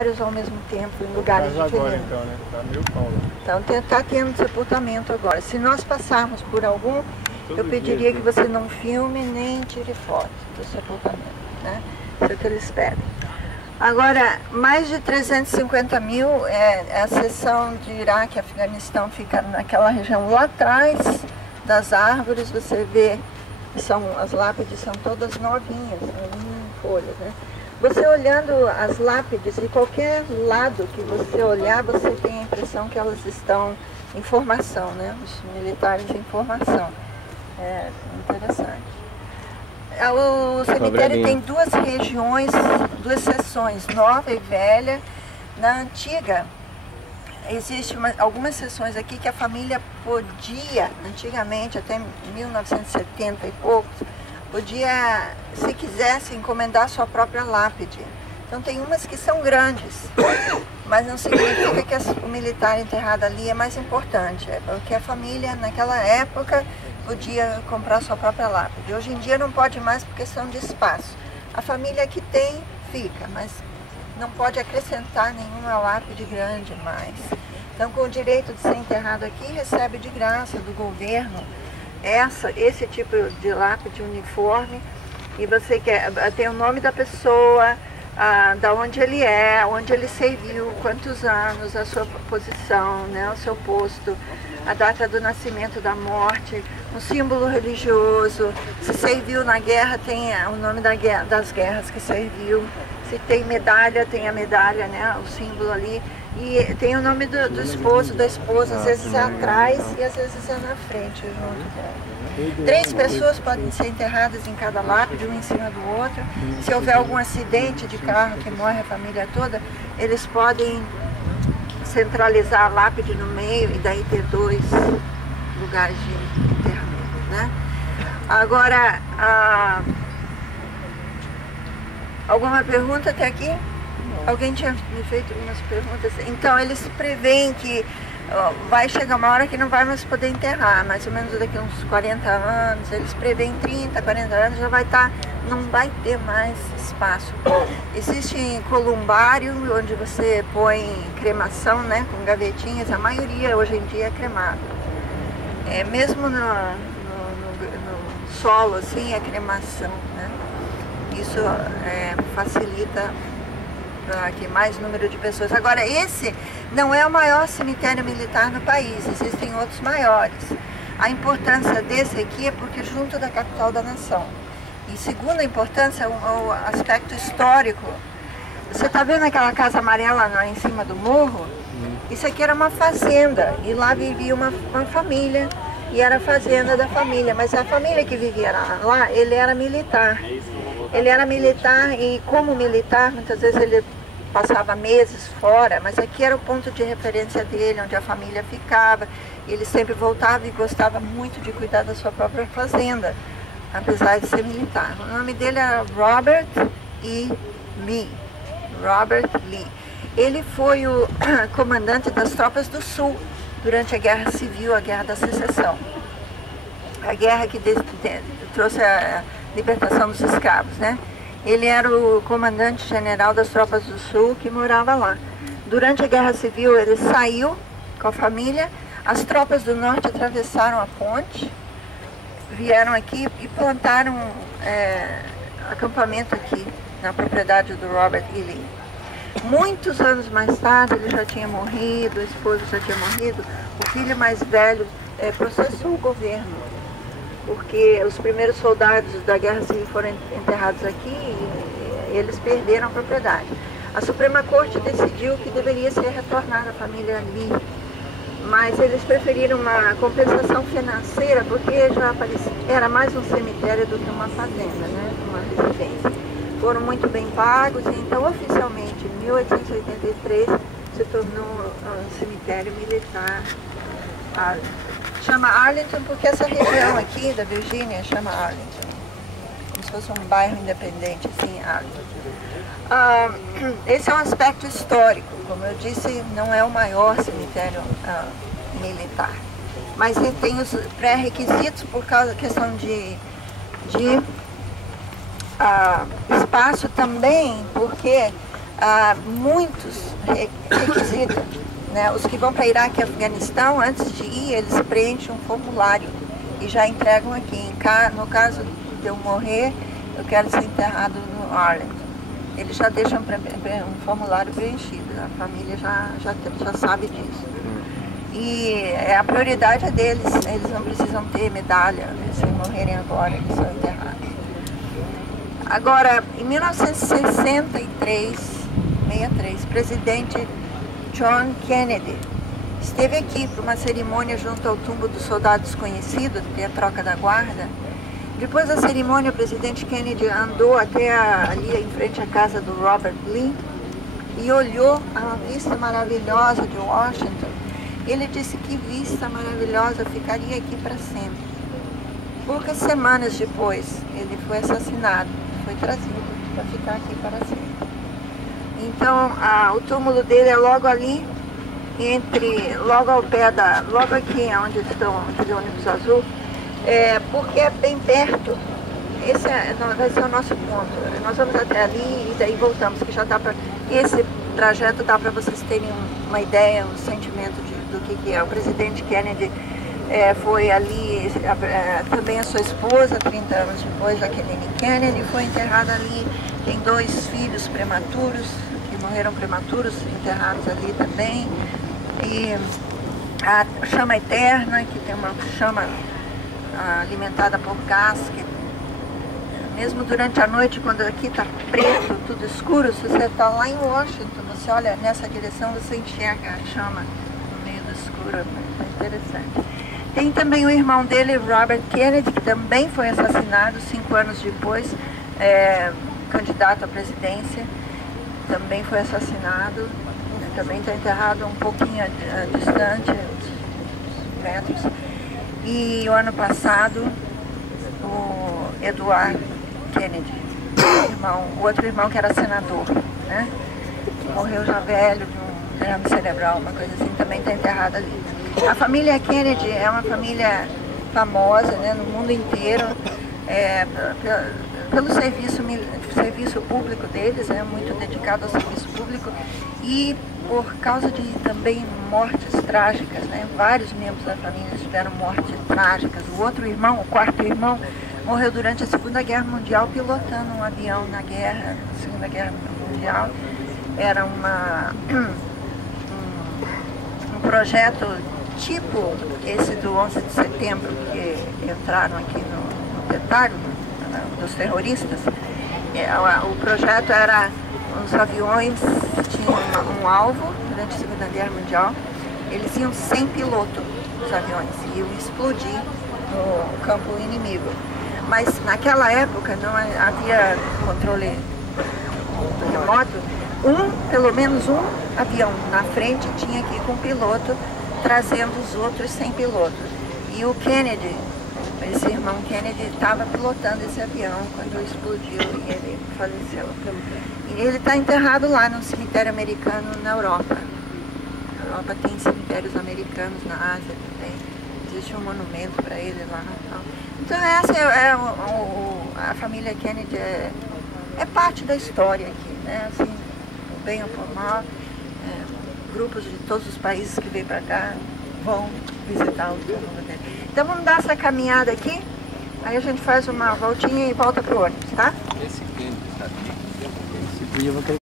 ao mesmo tempo, em lugares diferentes. Agora então, né? Tá meio pau. Então está tendo sepultamento agora. Se nós passarmos por algum, eu pediria que você não filme nem tire foto do sepultamento, né? Isso é o que eles pedem. Agora, mais de 350 mil, a seção de Iraque e Afeganistão fica naquela região lá atrás das árvores. Você vê, as lápides são todas novinhas, em folhas, né? Você olhando as lápides, de qualquer lado que você olhar, você tem a impressão que elas estão em formação, né? Os militares em formação. É interessante. O cemitério tem duas regiões, duas seções, nova e velha. Na antiga, existem algumas seções aqui que a família podia, antigamente, até 1970 e poucos, podia, se quisesse, encomendar sua própria lápide. Então tem umas que são grandes, mas não significa que o militar enterrado ali é mais importante. É porque a família, naquela época, podia comprar sua própria lápide. Hoje em dia não pode mais por questão de espaço. A família que tem, fica, mas não pode acrescentar nenhuma lápide grande mais. Então, com o direito de ser enterrado aqui, recebe de graça do governo esse tipo de lápide uniforme, e você tem o nome da pessoa, da onde ele é, onde ele serviu, quantos anos, a sua posição, né, o seu posto, a data do nascimento, da morte, um símbolo religioso. Se serviu na guerra, tem o nome das guerras que serviu. Se tem medalha, tem a medalha, né, o símbolo ali. E tem o nome do esposo, da esposa, às vezes é atrás e às vezes é na frente, junto dela. 3 pessoas podem ser enterradas em cada lápide, um em cima do outro. Se houver algum acidente de carro que morre a família toda, eles podem centralizar a lápide no meio e daí ter 2 lugares de enterramento, né? Agora, alguma pergunta até aqui? Alguém tinha me feito algumas perguntas. Então, eles preveem que vai chegar uma hora que não vai mais poder enterrar, mais ou menos daqui a uns 40 anos. Eles preveem 30, 40 anos, já vai estar, não vai ter mais espaço. Existe columbário, onde você põe cremação, né, com gavetinhas. A maioria hoje em dia é cremado. Mesmo no solo, assim, é cremação, né? Isso facilita para que mais número de pessoas. Agora, esse não é o maior cemitério militar no país, existem outros maiores. A importância desse aqui é porque junto da capital da nação. E segunda importância, o aspecto histórico. Você está vendo aquela casa amarela lá em cima do morro? Isso aqui era uma fazenda, e lá vivia uma família, e era a fazenda da família, mas a família que vivia lá, ele era militar. Ele era militar, e como militar, muitas vezes ele passava meses fora, mas aqui era o ponto de referência dele, onde a família ficava. Ele sempre voltava e gostava muito de cuidar da sua própria fazenda, apesar de ser militar. O nome dele era Robert E. Lee. Robert Lee. Ele foi o comandante das tropas do Sul durante a Guerra Civil, a Guerra da Secessão. A guerra que trouxe a libertação dos escravos, né? Ele era o comandante general das tropas do Sul que morava lá. Durante a Guerra Civil ele saiu com a família, as tropas do Norte atravessaram a ponte, vieram aqui e plantaram acampamento aqui, na propriedade do Robert E. Lee. Muitos anos mais tarde ele já tinha morrido, o esposo já tinha morrido, o filho mais velho processou o governo, porque os primeiros soldados da Guerra Civil foram enterrados aqui e eles perderam a propriedade. A Suprema Corte decidiu que deveria ser retornada à família Lee, mas eles preferiram uma compensação financeira, porque já era mais um cemitério do que uma fazenda, né? Uma residência. Foram muito bem pagos, e então oficialmente em 1883 se tornou um cemitério militar. Chama Arlington porque essa região aqui da Virgínia chama Arlington, como se fosse um bairro independente, assim, Arlington. Esse é um aspecto histórico, como eu disse, não é o maior cemitério militar, mas ele tem os pré-requisitos por causa da questão de espaço também, porque há muitos requisitos, né? Os que vão para Iraque e Afeganistão, antes de ir, eles preenchem um formulário e já entregam aqui. No caso de eu morrer, eu quero ser enterrado no Arlington. Eles já deixam um formulário preenchido, a família já sabe disso. E a prioridade é deles, eles não precisam ter medalha, se morrerem agora, eles são enterrados. Agora, em 1963, presidente John Kennedy esteve aqui para uma cerimônia junto ao túmulo do soldado desconhecido, que é a troca da guarda. Depois da cerimônia, o presidente Kennedy andou até ali em frente à casa do Robert Lee e olhou a vista maravilhosa de Washington. Ele disse que vista maravilhosa, ficaria aqui para sempre. Poucas semanas depois, ele foi assassinado, foi trazido para ficar aqui para sempre. Então, o túmulo dele é logo ali, logo ao pé logo aqui onde estão aquele ônibus azul, porque é bem perto. Esse vai ser o nosso ponto. Nós vamos até ali e daí voltamos, que já dá para... Esse trajeto dá para vocês terem uma ideia, um sentimento do que é. O presidente Kennedy foi ali, também a sua esposa, 30 anos depois, Jacqueline Kennedy, foi enterrada ali. Tem 2 filhos prematuros, que morreram prematuros, enterrados ali também. E a chama eterna, que tem uma chama alimentada por gás, que mesmo durante a noite, quando aqui está preto, tudo escuro, se você está lá em Washington, você olha nessa direção, você enxerga a chama no meio do escuro, é interessante. Tem também o irmão dele, Robert Kennedy, que também foi assassinado 5 anos depois, candidato à presidência, também foi assassinado, também está enterrado um pouquinho distante, uns metros. E o ano passado, o Edward Kennedy, o outro irmão que era senador, né? Que morreu já velho de um derrame cerebral, uma coisa assim, também está enterrada ali. A família Kennedy é uma família famosa, né, no mundo inteiro, pelo serviço público deles, muito dedicado ao serviço público, e por causa de também mortes trágicas, né? Vários membros da família tiveram mortes trágicas. O outro irmão, o quarto irmão, morreu durante a Segunda Guerra Mundial pilotando um avião na Segunda Guerra Mundial. Era um projeto tipo esse do 11 de setembro, que entraram aqui no detalhe dos terroristas. O projeto era, os aviões tinham um alvo durante a Segunda Guerra Mundial, eles iam sem piloto, os aviões, iam explodir no campo inimigo. Mas naquela época não havia controle remoto, pelo menos um avião na frente tinha que ir com o piloto, trazendo os outros sem piloto. E o Kennedy, esse irmão Kennedy, estava pilotando esse avião quando explodiu e ele faleceu. E ele está enterrado lá no cemitério americano na Europa. Na Europa tem cemitérios americanos, na Ásia também. Existe um monumento para ele lá. Então essa a família Kennedy é parte da história aqui, né? Assim, bem ou por mal, grupos de todos os países que vêm para cá vão visitar o túmulo dele. Então vamos dar essa caminhada aqui, aí a gente faz uma voltinha e volta pro ônibus, tá? Esse Kennedy, sabe? Esse dia eu vou querer